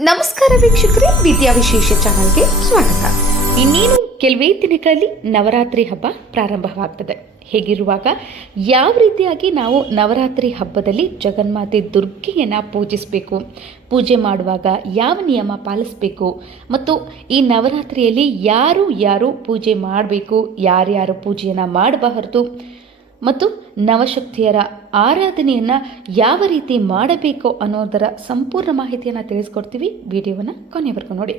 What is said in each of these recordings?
ನಮಸ್ಕಾರ ವೀಕ್ಷಕರೇ, ವಿದ್ಯಾ ವಿಶೇಷ ಚಾನಲ್ಗೆ ಸ್ವಾಗತ. ಇನ್ನೇನು ಕೆಲವೇ ದಿನಗಳಲ್ಲಿ ನವರಾತ್ರಿ ಹಬ್ಬ ಪ್ರಾರಂಭವಾಗ್ತದೆ. ಹೇಗಿರುವಾಗ ಯಾವ ರೀತಿಯಾಗಿ ನಾವು ನವರಾತ್ರಿ ಹಬ್ಬದಲ್ಲಿ ಜಗನ್ಮಾತೆ ದುರ್ಗೆಯನ್ನು ಪೂಜಿಸಬೇಕು, ಪೂಜೆ ಮಾಡುವಾಗ ಯಾವ ನಿಯಮ ಪಾಲಿಸಬೇಕು, ಮತ್ತು ಈ ನವರಾತ್ರಿಯಲ್ಲಿ ಯಾರು ಯಾರು ಪೂಜೆ ಮಾಡಬೇಕು, ಯಾರ್ಯಾರು ಪೂಜೆಯನ್ನು ಮಾಡಬಾರದು, ಮತ್ತು ನವಶಕ್ತಿಯರ ಆರಾಧನೆಯನ್ನು ಯಾವ ರೀತಿ ಮಾಡಬೇಕು ಅನ್ನೋದರ ಸಂಪೂರ್ಣ ಮಾಹಿತಿಯನ್ನು ತಿಳಿಸ್ಕೊಡ್ತೀವಿ. ವಿಡಿಯೋವನ್ನು ಕೊನೆವರೆಗೂ ನೋಡಿ.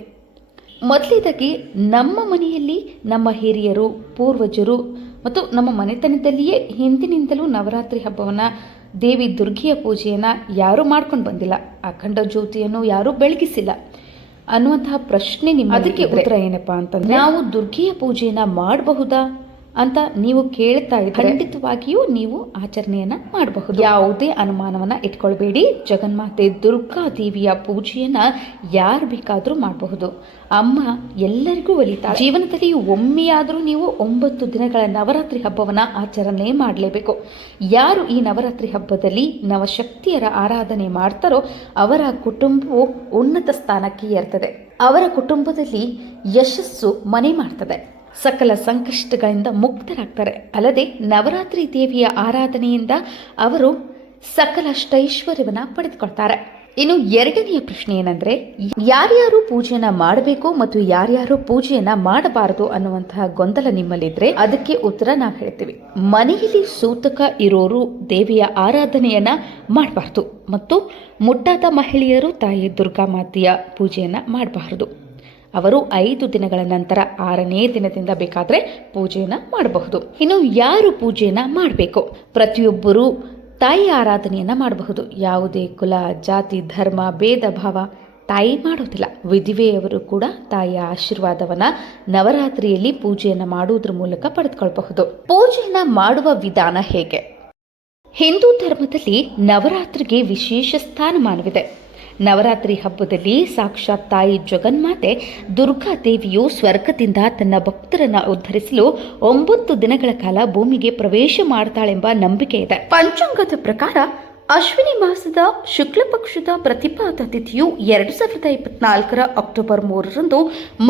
ಮೊದಲನೇದಾಗಿ, ನಮ್ಮ ಮನೆಯಲ್ಲಿ ನಮ್ಮ ಹಿರಿಯರು, ಪೂರ್ವಜರು ಮತ್ತು ನಮ್ಮ ಮನೆತನದಲ್ಲಿಯೇ ಹಿಂದಿನಿಂದಲೂ ನವರಾತ್ರಿ ಹಬ್ಬವನ್ನು, ದೇವಿ ದುರ್ಗೆಯ ಪೂಜೆಯನ್ನು ಯಾರೂ ಮಾಡ್ಕೊಂಡು ಬಂದಿಲ್ಲ, ಅಖಂಡ ಜ್ಯೋತಿಯನ್ನು ಯಾರೂ ಬೆಳಗಿಸಿಲ್ಲ ಅನ್ನುವಂತಹ ಪ್ರಶ್ನೆ ನಿಮ್ಮ. ಅದಕ್ಕೆ ಉತ್ತರ ಏನಪ್ಪ ಅಂತಂದ್ರೆ, ನಾವು ದುರ್ಗೆಯ ಪೂಜೆಯನ್ನು ಮಾಡಬಹುದಾ ಅಂತ ನೀವು ಕೇಳ್ತಾ ಇದ್ರೆ ಖಂಡಿತವಾಗಿಯೂ ನೀವು ಆಚರಣೆಯನ್ನ ಮಾಡಬಹುದು. ಯಾವುದೇ ಅನುಮಾನವನ್ನ ಇಟ್ಕೊಳ್ಬೇಡಿ. ಜಗನ್ಮಾತೆ ದುರ್ಗಾ ದೇವಿಯ ಪೂಜೆಯನ್ನ ಯಾರು ಬೇಕಾದರೂ ಮಾಡಬಹುದು. ಅಮ್ಮ ಎಲ್ಲರಿಗೂ ಒಲಿತಾಳೆ. ಜೀವನದಲ್ಲಿ ಒಮ್ಮೆಯಾದರೂ ನೀವು 9 ದಿನಗಳ ನವರಾತ್ರಿ ಹಬ್ಬವನ್ನ ಆಚರಣೆ ಮಾಡಲೇಬೇಕು. ಯಾರು ಈ ನವರಾತ್ರಿ ಹಬ್ಬದಲ್ಲಿ ನವಶಕ್ತಿಯರ ಆರಾಧನೆ ಮಾಡ್ತಾರೋ ಅವರ ಕುಟುಂಬವು ಉನ್ನತ ಸ್ಥಾನಕ್ಕೆ ಏರ್ತದೆ. ಅವರ ಕುಟುಂಬದಲ್ಲಿ ಯಶಸ್ಸು ಮನೆ ಮಾಡ್ತದೆ. ಸಕಲ ಸಂಕಷ್ಟಗಳಿಂದ ಮುಕ್ತರಾಗ್ತಾರೆ. ಅಲ್ಲದೆ ನವರಾತ್ರಿ ದೇವಿಯ ಆರಾಧನೆಯಿಂದ ಅವರು ಸಕಲಷ್ಟೈಶ್ವರ್ಯವನ್ನು ಪಡೆದುಕೊಳ್ತಾರೆ. ಇನ್ನು ಎರಡನೆಯ ಪ್ರಶ್ನೆ ಏನಂದ್ರೆ, ಯಾರ್ಯಾರು ಪೂಜೆಯನ್ನ ಮಾಡಬೇಕು ಮತ್ತು ಯಾರ್ಯಾರು ಪೂಜೆಯನ್ನ ಮಾಡಬಾರದು ಅನ್ನುವಂತಹ ಗೊಂದಲ ನಿಮ್ಮಲ್ಲಿದ್ರೆ ಅದಕ್ಕೆ ಉತ್ತರ ನಾವು ಹೇಳ್ತೀವಿ. ಮನೆಯಲ್ಲಿ ಸೂತಕ ಇರೋರು ದೇವಿಯ ಆರಾಧನೆಯನ್ನ ಮಾಡಬಾರ್ದು ಮತ್ತು ಮುಟ್ಟಾದ ಮಹಿಳೆಯರು ತಾಯಿ ದುರ್ಗಾ ಮಾತೆಯ ಪೂಜೆಯನ್ನ ಮಾಡಬಾರದು. ಅವರು 5 ದಿನಗಳ ನಂತರ 6ನೇ ದಿನದಿಂದ ಬೇಕಾದರೆ ಪೂಜೆಯನ್ನು ಮಾಡಬಹುದು. ಇನ್ನು ಯಾರು ಪೂಜೆಯನ್ನು ಮಾಡಬೇಕು? ಪ್ರತಿಯೊಬ್ಬರೂ ತಾಯಿ ಆರಾಧನೆಯನ್ನು ಮಾಡಬಹುದು. ಯಾವುದೇ ಕುಲ, ಜಾತಿ, ಧರ್ಮ, ಭೇದ ಭಾವ ತಾಯಿ ಮಾಡೋದಿಲ್ಲ. ವಿಧಿವೆಯವರು ಕೂಡ ತಾಯಿಯ ಆಶೀರ್ವಾದವನ್ನು ನವರಾತ್ರಿಯಲ್ಲಿ ಪೂಜೆಯನ್ನು ಮಾಡುವುದರ ಮೂಲಕ ಪಡೆದುಕೊಳ್ಳಬಹುದು. ಪೂಜೆಯನ್ನು ಮಾಡುವ ವಿಧಾನ ಹೇಗೆ? ಹಿಂದೂ ಧರ್ಮದಲ್ಲಿ ನವರಾತ್ರಿಗೆ ವಿಶೇಷ ಸ್ಥಾನಮಾನವಿದೆ. ನವರಾತ್ರಿ ಹಬ್ಬದಲ್ಲಿ ಸಾಕ್ಷಾತ್ ತಾಯಿ ಜಗನ್ಮಾತೆ ದುರ್ಗಾ ದೇವಿಯು ಸ್ವರ್ಗದಿಂದ ತನ್ನ ಭಕ್ತರನ್ನ ಉದ್ಧರಿಸಲು 9 ದಿನಗಳ ಕಾಲ ಭೂಮಿಗೆ ಪ್ರವೇಶ ಮಾಡ್ತಾಳೆಂಬ ನಂಬಿಕೆ ಇದೆ. ಪಂಚಾಂಗದ ಪ್ರಕಾರ ಅಶ್ವಿನಿ ಮಾಸದ ಶುಕ್ಲ ಪಕ್ಷದ ಪ್ರತಿಪಾದ ತಿಥಿಯು 2024 ಅಕ್ಟೋಬರ್ 3ರಂದು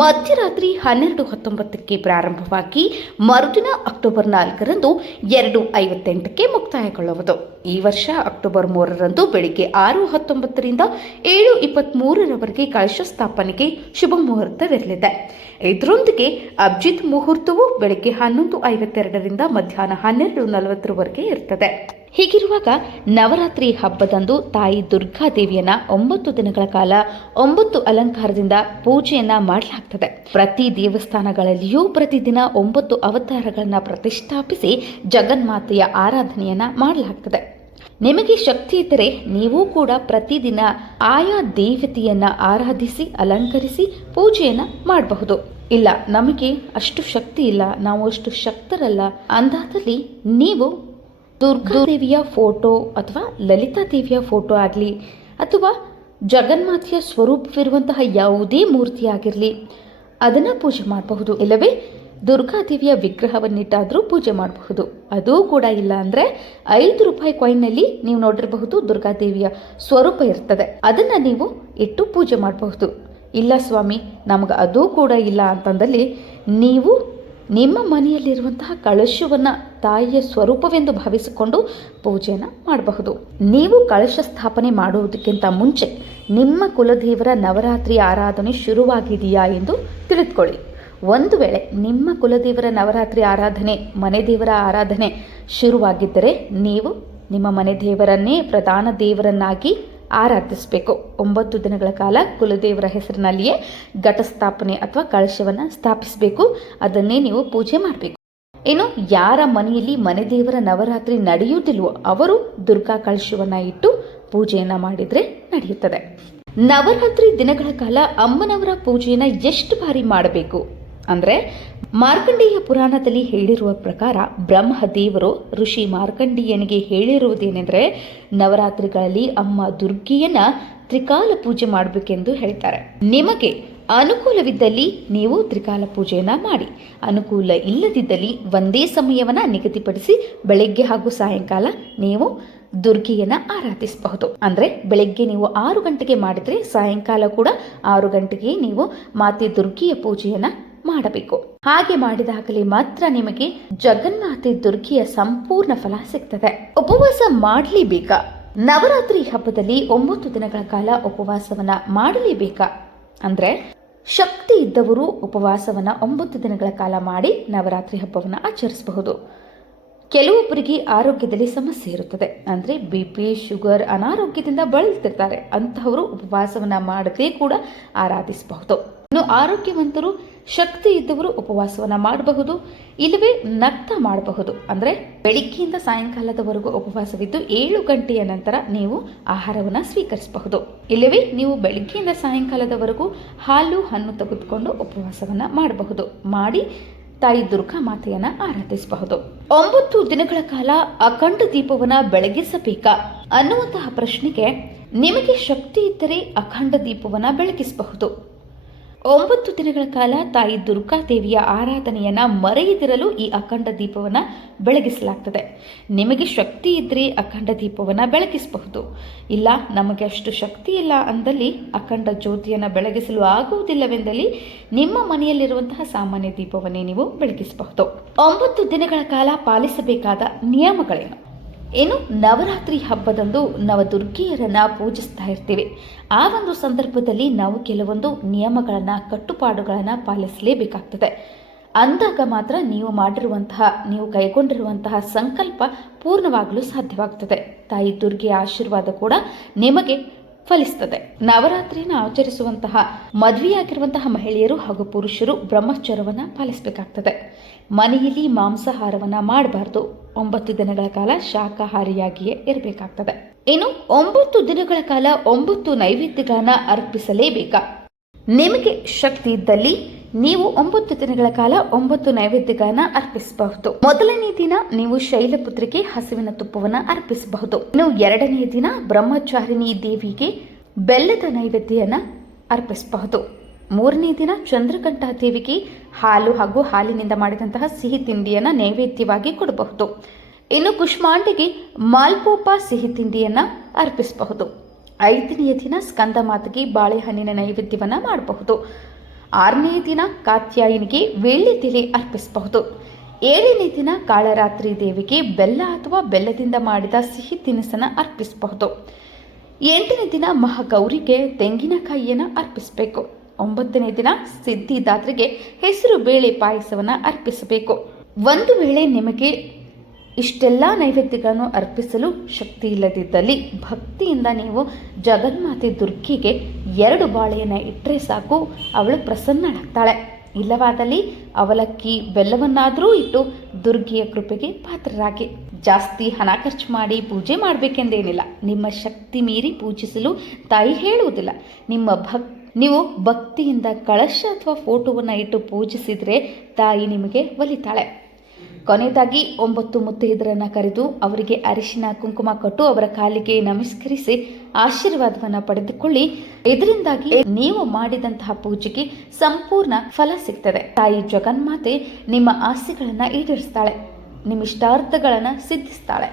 ಮಧ್ಯರಾತ್ರಿ 12:19ಕ್ಕೆ ಪ್ರಾರಂಭವಾಗಿ ಮರುದಿನ ಅಕ್ಟೋಬರ್ 4ರಂದು 2:58ಕ್ಕೆ ಮುಕ್ತಾಯಗೊಳ್ಳುವುದು. ಈ ವರ್ಷ ಅಕ್ಟೋಬರ್ 3ರಂದು ಬೆಳಿಗ್ಗೆ 6:19ರಿಂದ 7:23ರವರೆಗೆ ಕಳಶ ಸ್ಥಾಪನೆಗೆ ಶುಭ ಮುಹೂರ್ತವಿರಲಿದೆ. ಇದರೊಂದಿಗೆ ಅಭಿಜಿತ್ ಮುಹೂರ್ತವು ಬೆಳಿಗ್ಗೆ 11:52ರಿಂದ ಮಧ್ಯಾಹ್ನ 12:40ರವರೆಗೆ ಇರ್ತದೆ. ಹೀಗಿರುವಾಗ ನವರಾತ್ರಿ ಹಬ್ಬದಂದು ತಾಯಿ ದುರ್ಗಾ ದೇವಿಯನ್ನ 9 ದಿನಗಳ ಕಾಲ 9 ಅಲಂಕಾರದಿಂದ ಪೂಜೆಯನ್ನ ಮಾಡಲಾಗ್ತದೆ. ಪ್ರತಿ ದೇವಸ್ಥಾನಗಳಲ್ಲಿಯೂ ಪ್ರತಿದಿನ 9 ಅವತಾರಗಳನ್ನ ಪ್ರತಿಷ್ಠಾಪಿಸಿ ಜಗನ್ಮಾತೆಯ ಆರಾಧನೆಯನ್ನ ಮಾಡಲಾಗ್ತದೆ. ನಿಮಗೆ ಶಕ್ತಿ ಇದ್ದರೆ ನೀವು ಕೂಡ ಪ್ರತಿದಿನ ಆಯಾ ದೇವತೆಯನ್ನ ಆರಾಧಿಸಿ ಅಲಂಕರಿಸಿ ಪೂಜೆಯನ್ನ ಮಾಡಬಹುದು. ಇಲ್ಲ, ನಮಗೆ ಅಷ್ಟು ಶಕ್ತಿ ಇಲ್ಲ, ನಾವು ಅಷ್ಟು ಶಕ್ತರಲ್ಲ ಅಂದಾದಲ್ಲಿ ನೀವು ದುರ್ಗಾ ದೇವಿಯ ಫೋಟೋ ಅಥವಾ ಲಲಿತಾ ದೇವಿಯ ಫೋಟೋ ಆಗಲಿ ಅಥವಾ ಜಗನ್ಮಾತೆಯ ಸ್ವರೂಪವಿರುವಂತಹ ಯಾವುದೇ ಮೂರ್ತಿ ಆಗಿರಲಿ ಅದನ್ನು ಪೂಜೆ ಮಾಡಬಹುದು. ಇಲ್ಲವೇ ದುರ್ಗಾದೇವಿಯ ವಿಗ್ರಹವನ್ನಿಟ್ಟಾದರೂ ಪೂಜೆ ಮಾಡಬಹುದು. ಅದೂ ಕೂಡ ಇಲ್ಲ ಅಂದರೆ 5 ರೂಪಾಯಿ ಕಾಯಿನ್ನಲ್ಲಿ ನೀವು ನೋಡಿರಬಹುದು ದುರ್ಗಾದೇವಿಯ ಸ್ವರೂಪ ಇರ್ತದೆ, ಅದನ್ನು ನೀವು ಇಟ್ಟು ಪೂಜೆ ಮಾಡಬಹುದು. ಇಲ್ಲ ಸ್ವಾಮಿ, ನಮಗೆ ಅದೂ ಕೂಡ ಇಲ್ಲ ಅಂತಂದಲ್ಲಿ ನೀವು ನಿಮ್ಮ ಮನೆಯಲ್ಲಿರುವಂತಹ ಕಳಶವನ್ನು ತಾಯಿಯ ಸ್ವರೂಪವೆಂದು ಭಾವಿಸಿಕೊಂಡು ಪೂಜೆಯನ್ನು ಮಾಡಬಹುದು. ನೀವು ಕಳಶ ಸ್ಥಾಪನೆ ಮಾಡುವುದಕ್ಕಿಂತ ಮುಂಚೆ ನಿಮ್ಮ ಕುಲದೇವರ ನವರಾತ್ರಿ ಆರಾಧನೆ ಶುರುವಾಗಿದೆಯಾ ಎಂದು ತಿಳಿದುಕೊಳ್ಳಿ. ಒಂದು ವೇಳೆ ನಿಮ್ಮ ಕುಲದೇವರ ನವರಾತ್ರಿ ಆರಾಧನೆ, ಮನೆ ದೇವರ ಆರಾಧನೆ ಶುರುವಾಗಿದ್ದರೆ ನೀವು ನಿಮ್ಮ ಮನೆ ದೇವರನ್ನೇ ಪ್ರಧಾನ ದೇವರನ್ನಾಗಿ ಆರಾಧಿಸಬೇಕು. 9 ದಿನಗಳ ಕಾಲ ಕುಲದೇವರ ಹೆಸರಿನಲ್ಲಿಯೇ ಘಟಸ್ಥಾಪನೆ ಅಥವಾ ಕಳಶವನ್ನು ಸ್ಥಾಪಿಸಬೇಕು. ಅದನ್ನೇ ನೀವು ಪೂಜೆ ಮಾಡಬೇಕು. ಇನ್ನು ಯಾರ ಮನೆಯಲ್ಲಿ ಮನೆ ದೇವರ ನವರಾತ್ರಿ ನಡೆಯುವುದಿಲ್ವೋ ಅವರು ದುರ್ಗಾ ಕಳಶವನ್ನು ಇಟ್ಟು ಪ್ರತಿಷ್ಠಾಪನೆಯನ್ನು ಮಾಡಿದರೆ ನಡೆಯುತ್ತದೆ. ನವರಾತ್ರಿ ದಿನಗಳ ಕಾಲ ಅಮ್ಮನವರ ಪೂಜೆಯನ್ನು ಎಷ್ಟು ಬಾರಿ ಮಾಡಬೇಕು ಅಂದರೆ, ಮಾರ್ಕಂಡೇಯ ಪುರಾಣದಲ್ಲಿ ಹೇಳಿರುವ ಪ್ರಕಾರ ಬ್ರಹ್ಮದೇವರು ಋಷಿ ಮಾರ್ಕಂಡೇಯನಿಗೆ ಹೇಳಿರುವುದೇನೆಂದರೆ, ನವರಾತ್ರಿಗಳಲ್ಲಿ ಅಮ್ಮ ದುರ್ಗೆಯನ್ನ ತ್ರಿಕಾಲ ಪೂಜೆ ಮಾಡಬೇಕೆಂದು ಹೇಳ್ತಾರೆ. ನಿಮಗೆ ಅನುಕೂಲವಿದ್ದಲ್ಲಿ ನೀವು ತ್ರಿಕಾಲ ಪೂಜೆಯನ್ನ ಮಾಡಿ, ಅನುಕೂಲ ಇಲ್ಲದಿದ್ದಲ್ಲಿ ಒಂದೇ ಸಮಯವನ್ನು ನಿಗದಿಪಡಿಸಿ ಬೆಳಗ್ಗೆ ಹಾಗೂ ಸಾಯಂಕಾಲ ನೀವು ದುರ್ಗಿಯನ್ನ ಆರಾಧಿಸಬಹುದು. ಅಂದ್ರೆ ಬೆಳಗ್ಗೆ ನೀವು 6 ಗಂಟೆಗೆ ಮಾಡಿದ್ರೆ ಸಾಯಂಕಾಲ ಕೂಡ 6 ಗಂಟೆಗೆ ನೀವು ಮಾತೆ ದುರ್ಗಿಯ ಪೂಜೆಯನ್ನ ಮಾಡಬೇಕು. ಹಾಗೆ ಮಾಡಿದಾಗಲೇ ಮಾತ್ರ ನಿಮಗೆ ಜಗನ್ಮಾತೆ ದುರ್ಗಿಯ ಸಂಪೂರ್ಣ ಫಲ ಸಿಗ್ತದೆ. ಉಪವಾಸ ಮಾಡಲೇಬೇಕಾ? ನವರಾತ್ರಿ ಹಬ್ಬದಲ್ಲಿ 9 ದಿನಗಳ ಕಾಲ ಉಪವಾಸವನ್ನ ಮಾಡಲೇಬೇಕಾ ಅಂದ್ರೆ ಶಕ್ತಿ ಇದ್ದವರು ಉಪವಾಸವನ್ನ 9 ದಿನಗಳ ಕಾಲ ಮಾಡಿ ನವರಾತ್ರಿ ಹಬ್ಬವನ್ನ ಆಚರಿಸಬಹುದು. ಕೆಲವೊಬ್ಬರಿಗೆ ಆರೋಗ್ಯದಲ್ಲಿ ಸಮಸ್ಯೆ ಇರುತ್ತದೆ, ಅಂದ್ರೆ BP, ಶುಗರ್, ಅನಾರೋಗ್ಯದಿಂದ ಬಳಲ್ತಿರ್ತಾರೆ. ಅಂತಹವರು ಉಪವಾಸವನ್ನ ಮಾಡದೇ ಕೂಡ ಆರಾಧಿಸಬಹುದು. ಇನ್ನು ಆರೋಗ್ಯವಂತರು, ಶಕ್ತಿ ಇದ್ದವರು ಉಪವಾಸವನ್ನ ಮಾಡಬಹುದು, ಇಲ್ಲವೇ ನಕ್ತ ಮಾಡಬಹುದು. ಅಂದ್ರೆ ಬೆಳಿಗ್ಗೆಯಿಂದ ಸಾಯಂಕಾಲದವರೆಗೂ ಉಪವಾಸವಿದ್ದು 7 ಗಂಟೆಯ ನಂತರ ನೀವು ಆಹಾರವನ್ನ ಸ್ವೀಕರಿಸಬಹುದು. ಇಲ್ಲವೇ ನೀವು ಬೆಳಿಗ್ಗೆಯಿಂದ ಸಾಯಂಕಾಲದವರೆಗೂ ಹಾಲು ಹಣ್ಣು ತೆಗೆದುಕೊಂಡು ಉಪವಾಸವನ್ನ ಮಾಡಬಹುದು. ಮಾಡಿ ತಾಯಿ ದುರ್ಗಾ ಮಾತೆಯನ್ನ ಆರಾಧಿಸಬಹುದು. 9 ದಿನಗಳ ಕಾಲ ಅಖಂಡ ದೀಪವನ್ನ ಬೆಳಗಿಸಬೇಕಾ ಅನ್ನುವಂತಹ ಪ್ರಶ್ನೆಗೆ ನಿಮಗೆ ಶಕ್ತಿ ಇದ್ದರೆ ಅಖಂಡ ದೀಪವನ್ನ ಬೆಳಗಿಸಬಹುದು. 9 ದಿನಗಳ ಕಾಲ ತಾಯಿ ದುರ್ಗಾ ದೇವಿಯ ಆರಾಧನೆಯನ್ನ ಮರೆಯದಿರಲು ಈ ಅಖಂಡ ದೀಪವನ್ನ ಬೆಳಗಿಸಲಾಗ್ತದೆ. ನಿಮಗೆ ಶಕ್ತಿ ಇದ್ರೆ ಅಖಂಡ ದೀಪವನ್ನ ಬೆಳಗಿಸಬಹುದು. ಇಲ್ಲ, ನಮಗೆ ಅಷ್ಟು ಶಕ್ತಿ ಇಲ್ಲ ಅಂದಲ್ಲಿ ಅಖಂಡ ಜ್ಯೋತಿಯನ್ನ ಬೆಳಗಿಸಲು ಆಗುವುದಿಲ್ಲವೆಂದಲ್ಲಿ ನಿಮ್ಮ ಮನೆಯಲ್ಲಿರುವಂತಹ ಸಾಮಾನ್ಯ ದೀಪವನ್ನೇ ನೀವು ಬೆಳಗಿಸಬಹುದು. 9 ದಿನಗಳ ಕಾಲ ಪಾಲಿಸಬೇಕಾದ ನಿಯಮಗಳೇನು? ಇನ್ನು ನವರಾತ್ರಿ ಹಬ್ಬದಂದು ನವದುರ್ಗಿಯರನ್ನ ಪೂಜಿಸ್ತಾ ಇರ್ತೀವಿ. ಆ ಒಂದು ಸಂದರ್ಭದಲ್ಲಿ ನಾವು ಕೆಲವೊಂದು ನಿಯಮಗಳನ್ನ, ಕಟ್ಟುಪಾಡುಗಳನ್ನ ಪಾಲಿಸಲೇಬೇಕಾಗ್ತದೆ. ಅಂದಾಗ ಮಾತ್ರ ನೀವು ಕೈಗೊಂಡಿರುವಂತಹ ಸಂಕಲ್ಪ ಪೂರ್ಣವಾಗಲು ಸಾಧ್ಯವಾಗ್ತದೆ. ತಾಯಿ ದುರ್ಗೆಯ ಆಶೀರ್ವಾದ ಕೂಡ ನಿಮಗೆ ಫಲಿಸ್ತದೆ. ನವರಾತ್ರಿಯನ್ನು ಆಚರಿಸುವಂತಹ ಮದುವೆಯಾಗಿರುವಂತಹ ಮಹಿಳೆಯರು ಹಾಗೂ ಪುರುಷರು ಬ್ರಹ್ಮಚರ್ಯವನ್ನ ಪಾಲಿಸಬೇಕಾಗ್ತದೆ. ಮನೆಯಲ್ಲಿ ಮಾಂಸಾಹಾರವನ್ನ ಮಾಡಬಾರ್ದು. 9 ದಿನಗಳ ಕಾಲ ಶಾಕಾಹಾರಿಯಾಗಿಯೇ ಇರಬೇಕಾಗ್ತದೆ. ಇನ್ನು 9 ದಿನಗಳ ಕಾಲ 9 ನೈವೇದ್ಯಗಳನ್ನ ಅರ್ಪಿಸಲೇಬೇಕಾ? ನಿಮಗೆ ಶಕ್ತಿ ಇದ್ದಲ್ಲಿ ನೀವು 9 ದಿನಗಳ ಕಾಲ 9 ನೈವೇದ್ಯಗಳನ್ನ ಅರ್ಪಿಸಬಹುದು. ಮೊದಲನೇ ದಿನ ನೀವು ಶೈಲಪುತ್ರಿಗೆ ಹಸುವಿನ ತುಪ್ಪವನ್ನ ಅರ್ಪಿಸಬಹುದು. ಇನ್ನು 2ನೇ ದಿನ ಬ್ರಹ್ಮಚಾರಿಣಿ ದೇವಿಗೆ ಬೆಲ್ಲದ ನೈವೇದ್ಯವನ್ನ ಅರ್ಪಿಸಬಹುದು. 3ನೇ ದಿನ ಚಂದ್ರಘಂಟ ದೇವಿಗೆ ಹಾಲು ಹಾಗೂ ಹಾಲಿನಿಂದ ಮಾಡಿದಂತಹ ಸಿಹಿ ತಿಂಡಿಯನ್ನ ನೈವೇದ್ಯವಾಗಿ ಕೊಡಬಹುದು. ಇನ್ನು ಕುಷ್ಮಾಂಡಿಗೆ ಮಾಲ್ಪೋಪ ಸಿಹಿ ತಿಂಡಿಯನ್ನ ಅರ್ಪಿಸಬಹುದು. 5ನೇ ದಿನ ಸ್ಕಂದ ಮಾತೆಗೆ ಬಾಳೆಹಣ್ಣಿನ ನೈವೇದ್ಯವನ್ನ ಮಾಡಬಹುದು. 6ನೇ ದಿನ ಕಾತ್ಯಾಯನಿಗೆ ವೇಳೆ ತಿಳಿ ಅರ್ಪಿಸಬಹುದು. 7ನೇ ದಿನ ಕಾಳರಾತ್ರಿ ದೇವಿಗೆ ಬೆಲ್ಲ ಅಥವಾ ಬೆಲ್ಲದಿಂದ ಮಾಡಿದ ಸಿಹಿ ತಿನಿಸನ್ನ ಅರ್ಪಿಸಬಹುದು. 8ನೇ ದಿನ ಮಹಾಗೌರಿಗೆ ತೆಂಗಿನಕಾಯಿಯನ್ನು ಅರ್ಪಿಸಬೇಕು. 9ನೇ ದಿನ ಸಿದ್ಧಿದಾತ್ರಿಗೆ ಹೆಸರು ಬೇಳೆ ಪಾಯಸವನ್ನು ಅರ್ಪಿಸಬೇಕು. ಒಂದು ವೇಳೆ ನಿಮಗೆ ಇಷ್ಟೆಲ್ಲ ನೈವೇದ್ಯಗಳನ್ನು ಅರ್ಪಿಸಲು ಶಕ್ತಿ ಇಲ್ಲದಿದ್ದಲ್ಲಿ ಭಕ್ತಿಯಿಂದ ನೀವು ಜಗನ್ಮಾತೆ ದುರ್ಗಿಗೆ 2 ಬಾಳೆಯನ್ನು ಇಟ್ಟರೆ ಸಾಕು, ಅವಳು ಪ್ರಸನ್ನಳಾಗ್ತಾಳೆ. ಇಲ್ಲವಾದಲ್ಲಿ ಅವಲಕ್ಕಿ ಬೆಲ್ಲವನ್ನಾದರೂ ಇಟ್ಟು ದುರ್ಗಿಯ ಕೃಪೆಗೆ ಪಾತ್ರರಾಗಿ. ಜಾಸ್ತಿ ಹಣ ಖರ್ಚು ಮಾಡಿ ಪೂಜೆ ಮಾಡಬೇಕೆಂದೇನಿಲ್ಲ. ನಿಮ್ಮ ಶಕ್ತಿ ಮೀರಿ ಪೂಜಿಸಲು ತಾಯಿ ಹೇಳುವುದಿಲ್ಲ. ನೀವು ಭಕ್ತಿಯಿಂದ ಕಳಶ ಅಥವಾ ಫೋಟೋವನ್ನು ಇಟ್ಟು ಪೂಜಿಸಿದರೆ ತಾಯಿ ನಿಮಗೆ ಒಲಿತಾಳೆ. ಕೊನೆಯದಾಗಿ 9 ಮುತ್ತೈದರನ್ನು ಕರೆದು ಅವರಿಗೆ ಅರಿಶಿನ ಕುಂಕುಮ ಕೊಟ್ಟು ಅವರ ಕಾಲಿಗೆ ನಮಸ್ಕರಿಸಿ ಆಶೀರ್ವಾದವನ್ನು ಪಡೆದುಕೊಳ್ಳಿ. ಇದರಿಂದಾಗಿ ನೀವು ಮಾಡಿದಂತಹ ಪೂಜೆಗೆ ಸಂಪೂರ್ಣ ಫಲ ಸಿಗ್ತದೆ. ತಾಯಿ ಜಗನ್ಮಾತೆ ನಿಮ್ಮ ಆಸೆಗಳನ್ನು ಈಡೇರಿಸ್ತಾಳೆ, ನಿಮ್ಮ ಇಷ್ಟಾರ್ಥಗಳನ್ನು ಸಿದ್ಧಿಸ್ತಾಳೆ.